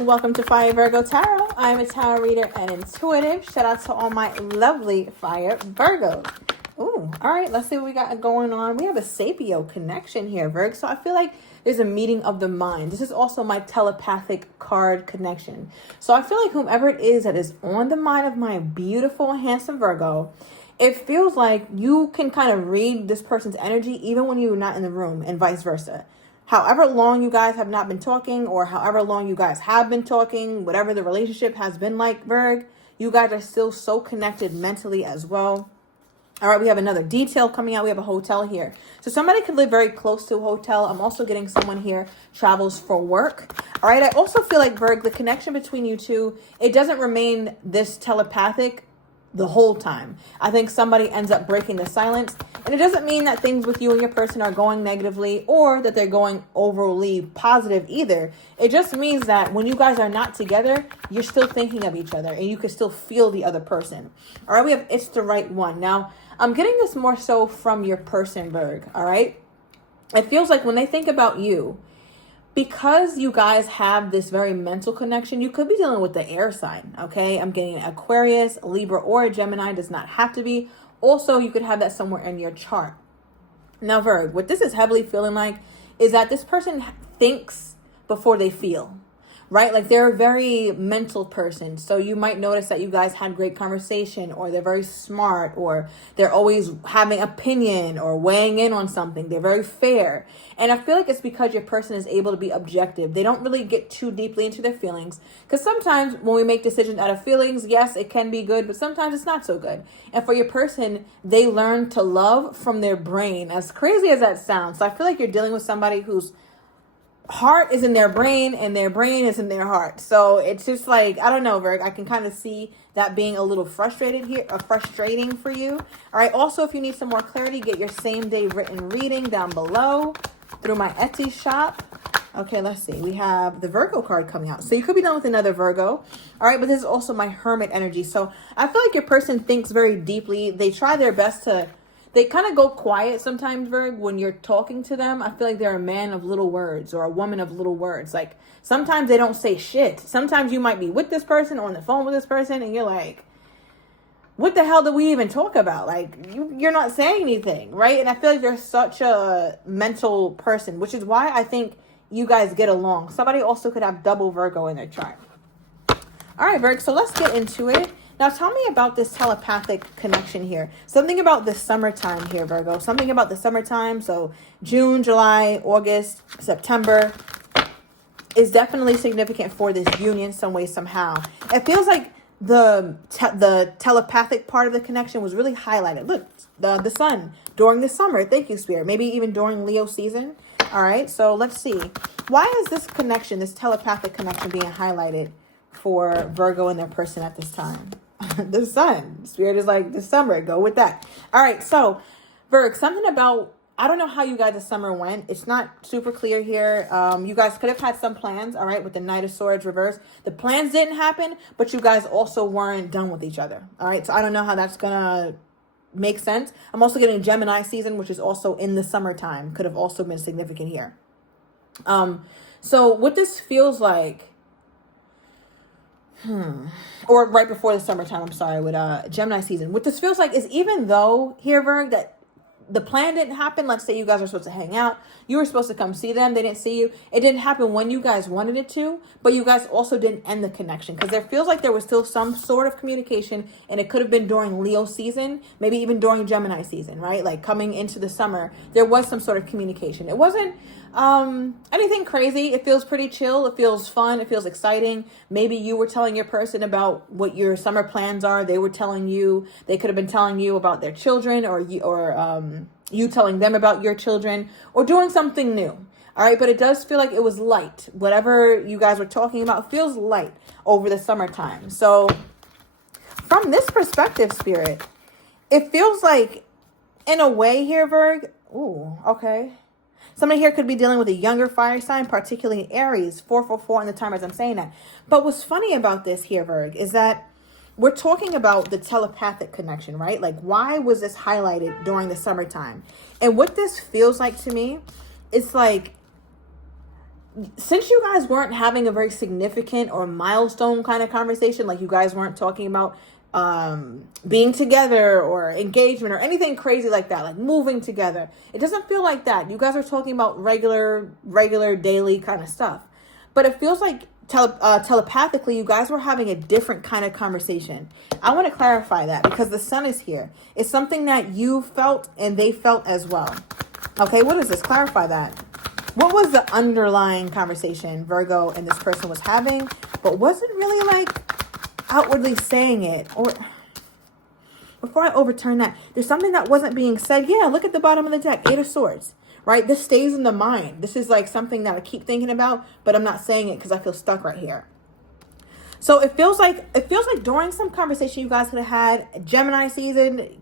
Welcome to Fire Virgo Tarot. I'm a tarot reader and intuitive. Shout out to all my lovely Fire Virgos. Ooh, all right, let's see what we got going on. We have a Sapio connection here, Virg. So I feel like there's a meeting of the mind. This is also my telepathic card connection. So I feel like whomever it is that is on the mind of my beautiful, handsome Virgo, it feels like you can kind of read this person's energy even when you're not in the room, and vice versa. However long you guys have not been talking, or however long you guys have been talking, whatever the relationship has been like, Virg, you guys are still so connected mentally as well. All right, we have another detail coming out. We have a hotel here. So somebody could live very close to a hotel. I'm also getting someone here travels for work. All right, I also feel like, Virg, the connection between you two, it doesn't remain this telepathic the whole time. I think somebody ends up breaking the silence. And it doesn't mean that things with you and your person are going negatively or that they're going overly positive either. It just means that when you guys are not together, you're still thinking of each other and you can still feel the other person. All right, we have It's the Right One. Now, I'm getting this more so from your person, Virg. All right. It feels like when they think about you, because you guys have this very mental connection, you could be dealing with the air sign, okay? I'm getting Aquarius, Libra, or a Gemini. Does not have to be. Also, you could have that somewhere in your chart. Now, Virg, what this is heavily feeling like is that this person thinks before they feel, right? Like they're a very mental person. So you might notice that you guys had great conversation, or they're very smart, or they're always having opinion or weighing in on something. They're very fair. And I feel like it's because your person is able to be objective. They don't really get too deeply into their feelings. Because sometimes when we make decisions out of feelings, yes, it can be good, but sometimes it's not so good. And for your person, they learn to love from their brain, as crazy as that sounds. So I feel like you're dealing with somebody whose heart is in their brain and their brain is in their heart. So it's just like, I don't know, Virg, I can kind of see that being a little frustrating for you. All right. Also, if you need some more clarity, get your same day written reading down below through my Etsy shop. Okay, let's see. We have the Virgo card coming out. So you could be done with another Virgo. All right. But this is also my Hermit energy. So I feel like your person thinks very deeply. They try their best to, they kind of go quiet sometimes, Virg, when you're talking to them. I feel like they're a man of little words or a woman of little words. Like sometimes they don't say shit. Sometimes you might be with this person or on the phone with this person and you're like, what the hell do we even talk about? Like you're not saying anything, right? And I feel like you're such a mental person, which is why I think you guys get along. Somebody also could have double Virgo in their chart. All right, Virg, so let's get into it. Now, tell me about this telepathic connection here. Something about the summertime here, Virgo. Something about the summertime. So June, July, August, September is definitely significant for this union some way, somehow. It feels like the telepathic part of the connection was really highlighted. Look, the sun during the summer. Thank you, Spirit. Maybe even during Leo season. All right, so let's see. Why is this connection, this telepathic connection, being highlighted for Virgo and their person at this time? The sun. Spirit is like the summer. Go with that. All right. So, Virg, something about, I don't know how you guys' the summer went. It's not super clear here. You guys could have had some plans. All right. With the Knight of Swords reverse. The plans didn't happen, but you guys also weren't done with each other. All right. So I don't know how that's going to make sense. I'm also getting Gemini season, which is also in the summertime. Could have also been significant here. So what this feels like, or right before the summertime, I'm sorry, with Gemini season. What this feels like is, even though here, Virg, that the plan didn't happen. Let's say you guys are supposed to hang out. You were supposed to come see them. They didn't see you. It didn't happen when you guys wanted it to, but you guys also didn't end the connection, because there feels like there was still some sort of communication, and it could have been during Leo season, maybe even during Gemini season, right? Like coming into the summer, there was some sort of communication. It wasn't anything crazy. It feels pretty chill. It feels fun. It feels exciting. Maybe you were telling your person about what your summer plans are. They were telling you, they could have been telling you about their children, or you telling them about your children, or doing something new. All right. But it does feel like it was light. Whatever you guys were talking about feels light over the summertime. So from this perspective, Spirit, it feels like, in a way here, Virg. Ooh, okay. Somebody here could be dealing with a younger fire sign, particularly Aries, 444 in the time as I'm saying that. But what's funny about this here, Virg, is that we're talking about the telepathic connection, right? Like, why was this highlighted during the summertime? And what this feels like to me, it's like since you guys weren't having a very significant or milestone kind of conversation, like you guys weren't talking about being together or engagement or anything crazy like that, like moving together, it doesn't feel like that. You guys are talking about regular daily kind of stuff, but it feels like telepathically you guys were having a different kind of conversation. I want to clarify that because the sun is here. It's something that you felt and they felt as well. Okay, what is this? Clarify that. What was the underlying conversation Virgo and this person was having, but wasn't really like outwardly saying it? Or before I overturn that, there's something that wasn't being said. Yeah, look at the bottom of the deck, 8 of Swords, right? This stays in the mind. This is like something that I keep thinking about, but I'm not saying it because I feel stuck right here. So it feels like during some conversation you guys could have had, Gemini season,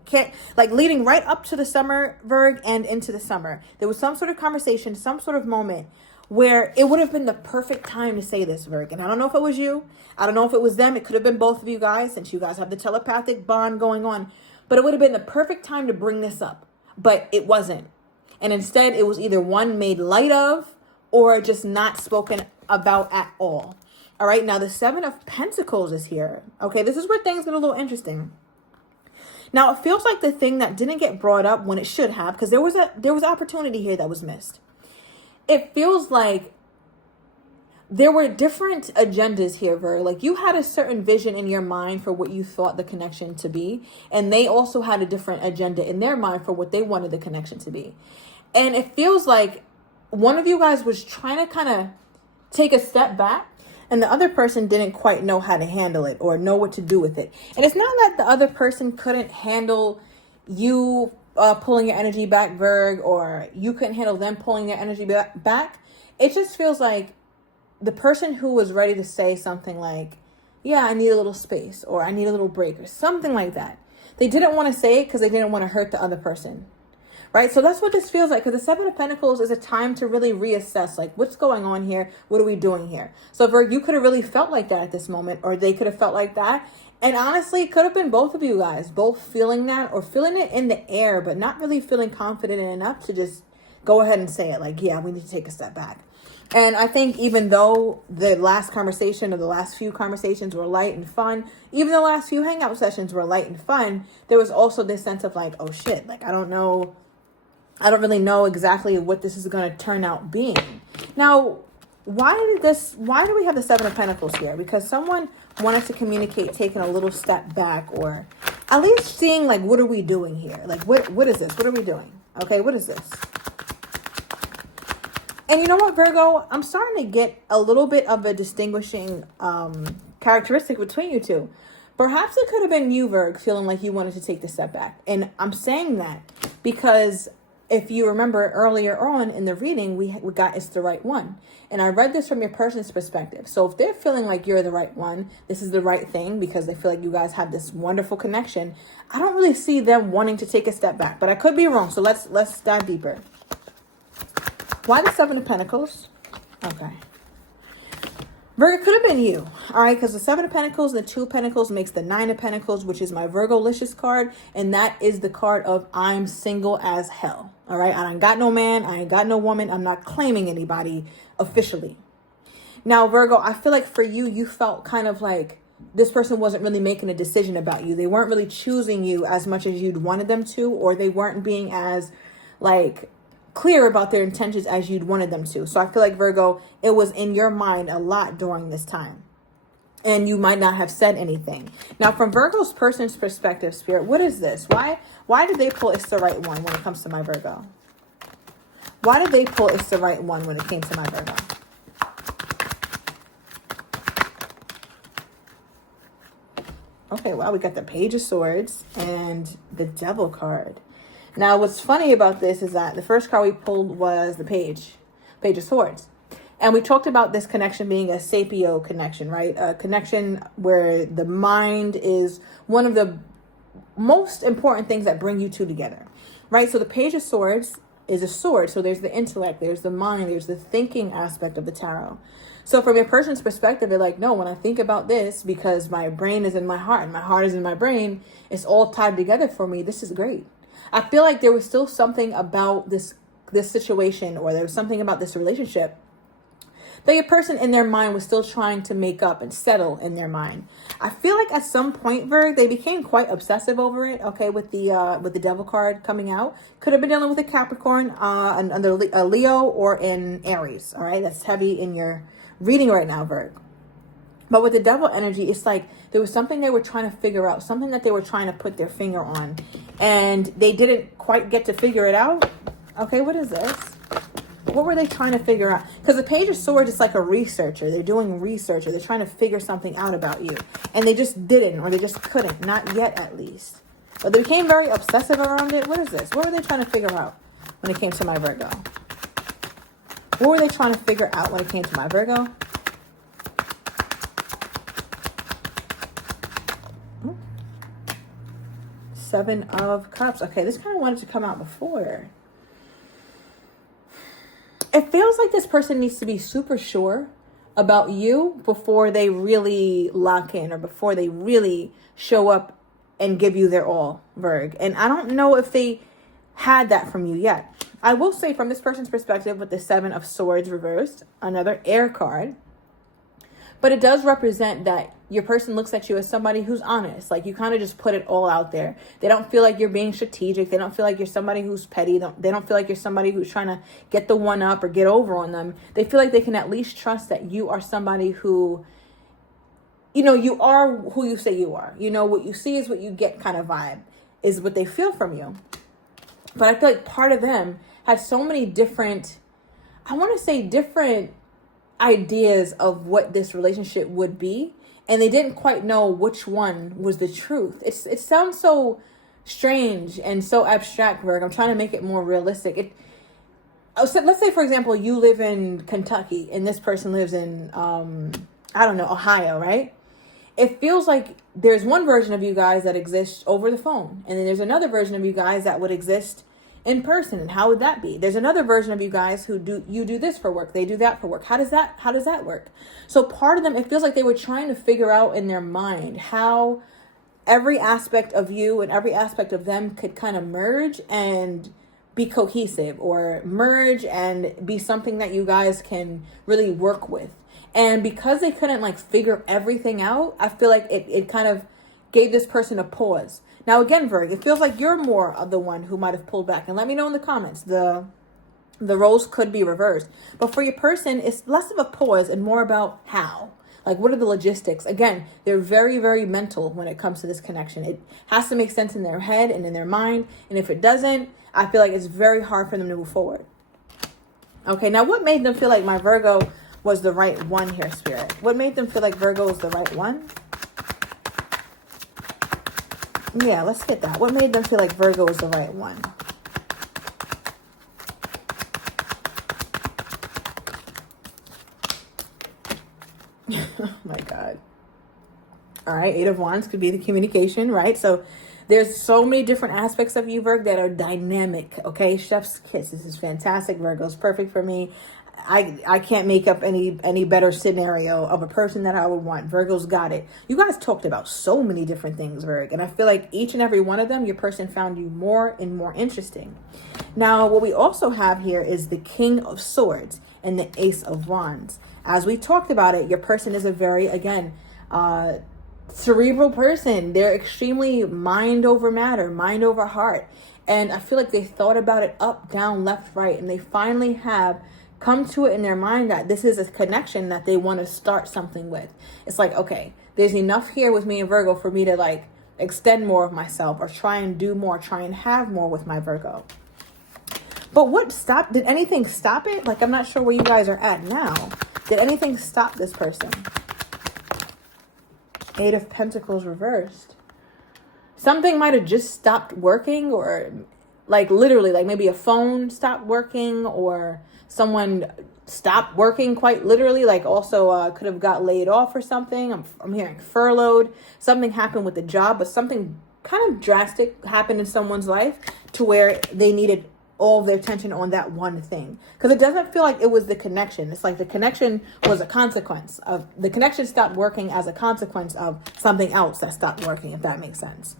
like leading right up to the summer, Virg, and into the summer. There was some sort of conversation, some sort of moment where it would have been the perfect time to say this, Virg. And I don't know if it was you. I don't know if it was them. It could have been both of you guys, since you guys have the telepathic bond going on. But it would have been the perfect time to bring this up. But it wasn't. And instead, it was either one made light of or just not spoken about at all. All right, now the 7 of Pentacles is here. Okay, this is where things get a little interesting. Now, it feels like the thing that didn't get brought up when it should have, because there was opportunity here that was missed. It feels like there were different agendas here, Vir. Like you had a certain vision in your mind for what you thought the connection to be, and they also had a different agenda in their mind for what they wanted the connection to be. And it feels like one of you guys was trying to kind of take a step back, and the other person didn't quite know how to handle it or know what to do with it. And it's not that the other person couldn't handle you pulling your energy back, Virg, or you couldn't handle them pulling their energy back. It just feels like the person who was ready to say something like, yeah, I need a little space, or I need a little break, or something like that. They didn't want to say it because they didn't want to hurt the other person. Right? So that's what this feels like, because the 7 of Pentacles is a time to really reassess, like, what's going on here? What are we doing here? So, Virg, you could have really felt like that at this moment, or they could have felt like that. And honestly, it could have been both of you guys, both feeling that or feeling it in the air, but not really feeling confident enough to just go ahead and say it. Like, yeah, we need to take a step back. And I think even though the last conversation or the last few conversations were light and fun, even the last few hangout sessions were light and fun, there was also this sense of like, oh shit, like, I don't really know exactly what this is going to turn out being. Now, why do we have the 7 of Pentacles here? Because someone wanted to communicate taking a little step back, or at least seeing like, what are we doing here? Like, what is this? What are we doing? Okay, what is this? And you know what, Virgo? I'm starting to get a little bit of a distinguishing characteristic between you two. Perhaps it could have been you, Virg, feeling like you wanted to take the step back. And I'm saying that because if you remember earlier on in the reading, we got it's the right one. And I read this from your person's perspective. So if they're feeling like you're the right one, this is the right thing because they feel like you guys have this wonderful connection, I don't really see them wanting to take a step back. But I could be wrong. So let's dive deeper. Why the 7 of Pentacles? Okay. Virgo, could have been you, all right? Because the 7 of Pentacles and the 2 of Pentacles makes the 9 of Pentacles, which is my Virgo-licious card. And that is the card of I'm single as hell, all right? I ain't got no man. I ain't got no woman. I'm not claiming anybody officially. Now, Virgo, I feel like for you, you felt kind of like this person wasn't really making a decision about you. They weren't really choosing you as much as you'd wanted them to, or they weren't being as like clear about their intentions as you'd wanted them to. So I feel like, Virgo, it was in your mind a lot during this time. And you might not have said anything. Now, from Virgo's person's perspective, Spirit, what is this? Why did they pull it's the right one when it comes to my Virgo? Why did they pull it's the right one when it came to my Virgo? Okay, well, we got the Page of Swords and the Devil card. Now, what's funny about this is that the first card we pulled was the Page of Swords. And we talked about this connection being a sapio connection, right? A connection where the mind is one of the most important things that bring you two together, right? So the Page of Swords is a sword. So there's the intellect, there's the mind, there's the thinking aspect of the tarot. So from your person's perspective, they're like, no, when I think about this, because my brain is in my heart and my heart is in my brain, it's all tied together for me. This is great. I feel like there was still something about this situation, or there was something about this relationship that your person in their mind was still trying to make up and settle in their mind. I feel like at some point, Virg, they became quite obsessive over it. Okay, with the Devil card coming out, could have been dealing with a Capricorn, under a Leo, or in Aries. All right, that's heavy in your reading right now, Virg. But with the Devil energy, it's like there was something they were trying to figure out, something that they were trying to put their finger on, and they didn't quite get to figure it out. Okay, what is this? What were they trying to figure out? Because the Page of Swords is like a researcher. They're doing research, or they're trying to figure something out about you. And they just didn't, or they just couldn't. Not yet, at least. But they became very obsessive around it. What is this? What were they trying to figure out when it came to my Virgo? What were they trying to figure out when it came to my Virgo? Seven of Cups. Okay, this kind of wanted to come out before. It feels like this person needs to be super sure about you before they really lock in, or before they really show up and give you their all, Virg. And I don't know if they had that from you yet. I will say, from this person's perspective, with the Seven of Swords reversed, another air card, but it does represent that your person looks at you as somebody who's honest. Like, you kind of just put it all out there. They don't feel like you're being strategic. They don't feel like you're somebody who's petty. They don't feel like you're somebody who's trying to get the one up or get over on them. They feel like they can at least trust that you are somebody who, you know, you are who you say you are. You know, what you see is what you get kind of vibe is what they feel from you. But I feel like part of them has so many different, I want to say different ideas of what this relationship would be, and they didn't quite know which one was the truth. It sounds so strange and so abstract, Virg. I'm trying to make it more realistic. So let's say, for example, you live in Kentucky and this person lives in I don't know, Ohio, right? It feels like there's one version of you guys that exists over the phone, and then there's another version of you guys that would exist in person. And how would that be? There's another version of you guys who do this for work, they do that for work. How does that work? So part of them, it feels like they were trying to figure out in their mind how every aspect of you and every aspect of them could kind of merge and be cohesive, or merge and be something that you guys can really work with. And because they couldn't like figure everything out, I feel like it kind of gave this person a pause. Now, again, Virg, it feels like you're more of the one who might have pulled back. And let me know in the comments. The roles could be reversed. But for your person, it's less of a pause and more about how. Like, what are the logistics? Again, they're very, very mental when it comes to this connection. It has to make sense in their head and in their mind. And if it doesn't, I feel like it's very hard for them to move forward. Okay, now what made them feel like my Virgo was the right one here, Spirit? What made them feel like Virgo was the right one? Yeah, let's get that. What made them feel like Virgo was the right one? Oh my God. All right, Eight of Wands could be the communication, right? So there's so many different aspects of you, Virg, that are dynamic, okay? Chef's kiss. This is fantastic, Virgo. It's perfect for me. I can't make up any better scenario of a person that I would want. Virgo's got it. You guys talked about so many different things, Virg, and I feel like each and every one of them, your person found you more and more interesting. Now, what we also have here is the King of Swords and the Ace of Wands. As we talked about it, your person is a very, again, cerebral person. They're extremely mind over matter, mind over heart. And I feel like they thought about it up, down, left, right, and they finally have come to it in their mind that this is a connection that they want to start something with. It's like, okay, there's enough here with me and Virgo for me to like extend more of myself, or try and do more, try and have more with my Virgo. But what stopped? Did anything stop it? Like, I'm not sure where you guys are at now. Did anything stop this person? Eight of Pentacles reversed. Something might have just stopped working, or like literally, like maybe a phone stopped working, or someone stopped working quite literally, like also could have got laid off or something. I'm hearing furloughed. Something happened with the job, but something kind of drastic happened in someone's life to where they needed all of their attention on that one thing. Because it doesn't feel like it was the connection. It's like the connection was a consequence of, the connection stopped working as a consequence of something else that stopped working, if that makes sense.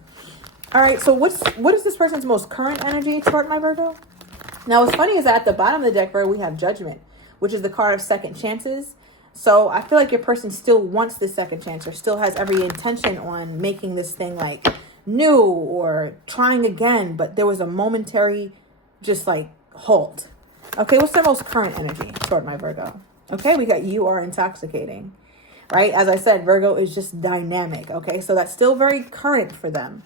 All right, so what is this person's most current energy toward my Virgo? Now, what's funny is that at the bottom of the deck, Virgo, we have Judgment, which is the card of second chances. So I feel like your person still wants the second chance or still has every intention on making this thing like new or trying again. But there was a momentary just like halt. Okay, what's their most current energy toward my Virgo? Okay, we got you are intoxicating, right? As I said, Virgo is just dynamic. Okay, so that's still very current for them.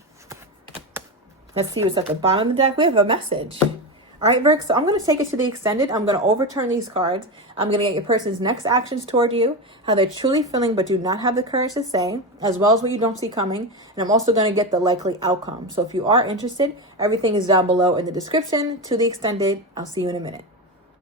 Let's see what's at the bottom of the deck. We have a message. All right, Virgo, so I'm going to take it to the extended. I'm going to overturn these cards. I'm going to get your person's next actions toward you, how they're truly feeling but do not have the courage to say, as well as what you don't see coming. And I'm also going to get the likely outcome. So if you are interested, everything is down below in the description. To the extended, I'll see you in a minute.